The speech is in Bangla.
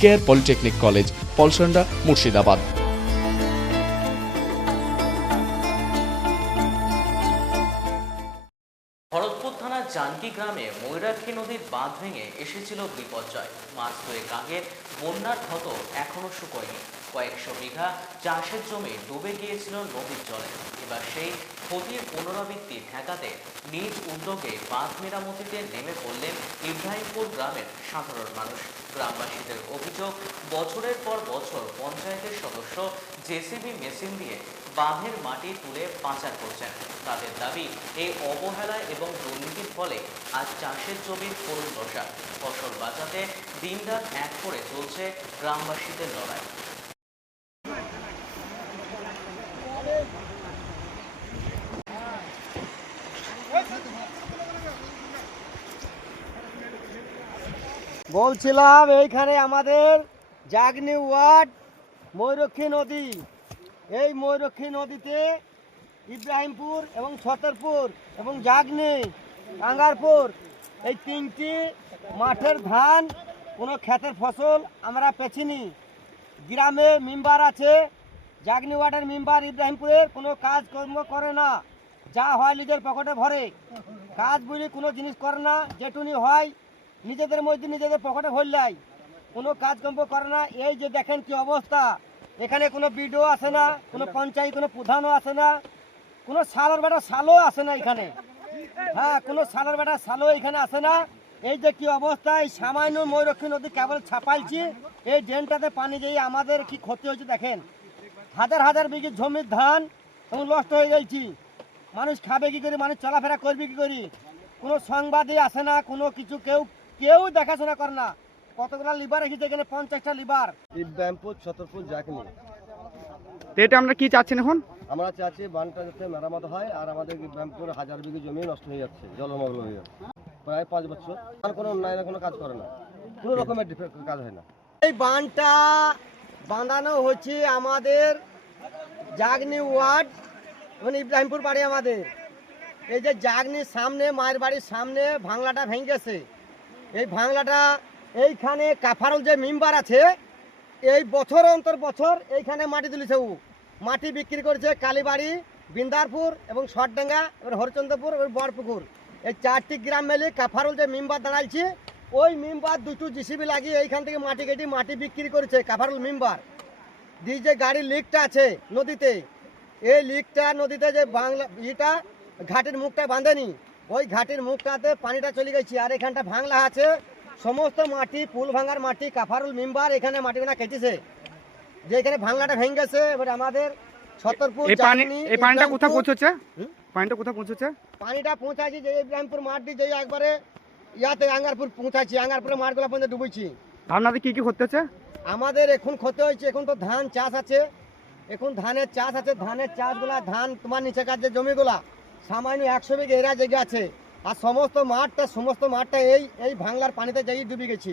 Care polytechnic college, Palsanda, Murshidabad. Bharatpur থানার জানকি গ্রামে ময়ূরাক্ষী নদীর বাঁধ ভেঙে এসেছিল বিপর্যয়। মাস দুয়েক আগে বন্যার ক্ষত এখনও শুকোয়নি। কয়েকশো বিঘা চাষের জমি ডুবে গিয়েছিল নদীর জলে। এবার সেই ক্ষতির পুনরাবৃত্তি ঠেকাতে নিজ উদ্যোগে বাঁধ মেরামতিতে নেমে পড়লেন ইব্রাহিমপুর গ্রামের সাধারণ মানুষ। গ্রামবাসীদের অভিযোগ, বছরের পর বছর পঞ্চায়েতের সদস্য জেসিবি মেশিন দিয়ে বাঁধের মাটি তুলে পাচার করছেন। তাদের দাবি, এই অবহেলা এবং দুর্নীতির ফলে আজ চাষের জমির করুণ দশা ফসল বাঁচাতে দিনরাত এক করে চলছে গ্রামবাসীদের লড়াই। বলছিলাম এইখানে আমাদের জাগনি ওয়ার্ড ময়ূরক্ষী নদী। এই ময়ূরক্ষী নদীতে ইব্রাহিমপুর এবং ছতরপুর এবং জাগনি আঙ্গারপুর এই তিনটি মাঠের ধান, কোনো ক্ষেতের ফসল আমরা পেছিনি গ্রামে মেম্বার আছে, জাগনি ওয়ার্ডের মেম্বার ইব্রাহিমপুরের, কোনো কাজ কর্ম করে না। যা হয় নিজের পকেটে ভরে। কাজ বুঝি কোনো জিনিস করে না, যেটুনি হয় নিজেদের মধ্যে নিজেদের পকেটে ভরলাই কোনো কাজকর্ম করে না। এই যে দেখেন কি অবস্থা। এখানে কোনো বিডিও আসে না, কোনো পঞ্চায়েত, কোনো প্রধানও আসে না। কোনো সালের বেটা সালও আসে না এখানে। হ্যাঁ কোনো সালের বেটা সালও এখানে আসে না। এই যে কি অবস্থা, এই সামান্য ময়ূরক্ষী নদী কেবল ছাপাইছি। এই ড্রেনটাতে পানি যেয়ে আমাদের কি ক্ষতি হয়েছে দেখেন? হাজার হাজার বিঘি জমির ধান এবং নষ্ট হয়ে যাইছি মানুষ খাবে কি করে? মানুষ চলাফেরা করবে কি করি? কোনো সংবাদই আসে না, কোনো কিছু কেউ কেউ দেখাশোনা করে না। কতগুলা লিভার রেখেছে এখানে? পঞ্চাশটা লিভার। ইব্রাহিমপুর ছতরপুর জাকনি তো এটা আমরা কি চাচ্ছেন এখন? আমরা চাচ্ছি বানটা যাতে মেরামত হয় আর আমাদের ইব্রাহিমপুর হাজার বিঘি জমি নষ্ট হয়ে যাচ্ছে জলমগ্ন হয়ে যাচ্ছে। প্রায় পাঁচ বছর। আর কোনো উন্নয়নের কোনো কাজ করে না। কোনো রকমের ডিফে- কাজ হয় না। এই বানটা বাঁধানো হচ্ছে আমাদের জাগনি ওয়ার্ড মানে ইব্রাহিমপুর বাড়ি আমাদের। এই যে জাগনির সামনে মায়ের বাড়ির সামনে ভাংলাটা ভেঙে গেছে। এই ভাংলাটা এইখানে কাফারল যে মেম্বার আছে, এই বছর অন্তর বছর এইখানে মাটি তুলেছে ও। মাটি বিক্রি করেছে কালীবাড়ি, বিন্দারপুর এবং শটডাঙ্গা এবার হরিচন্দ্রপুর, এবার বড়পুকুর এই চারটি গ্রাম মিলে কাফারুল যে মেম্বার দাঁড়াইছে, ওই মেম্বার দুটো জিসিবি লাগিয়ে এইখান থেকে মাটি কেটে মাটি বিক্রি করেছে কাফারুল মেম্বার। দিয়ে যে গাড়ির লিকটা আছে নদীতে। এই লিকটা নদীতে যে বাংলা ইটা, ঘাটের মুখটা বাঁধেনি। ওই ঘাটের মুখটাতে পানিটা চলে গেছে আর এখানটা ভাঙলা আছে। সমস্ত মাটি পুল ভাঙার মাটি কাফারুল মেম্বার এখানে মাটিগুলা কেটেছে যে এখানে ভাঙলাটা ভেঙে গেছে এবার আমাদের ছতরপুর এই পানিটা কোথায় হুম? পানিটা কোথায় পৌঁছচ্ছে পানিটা পৌঁছাচ্ছি যে ইব্রাহিমপুর মাঠ দিয়ে যে একবারে ইয়াতে আঙ্গারপুর পৌঁছাচ্ছি আঙ্গারপুরে মাঠগুলো পর্যন্ত ডুবেছি। আপনাদের কি কি করতে হচ্ছে? আমাদের এখন ক্ষতি হয়েছে এখন তো ধান চাষ আছে। এখন ধানের চাষ আছে ধানের চাষগুলা ধান তোমার নিচে কাজ যে জমিগুলা সামান্য একশো বিঘে এরা জেগে আছে। আর সমস্ত মাঠটা সমস্ত মাঠটা এই এই ভাঙলার পানিতে যাই ডুবে গেছি।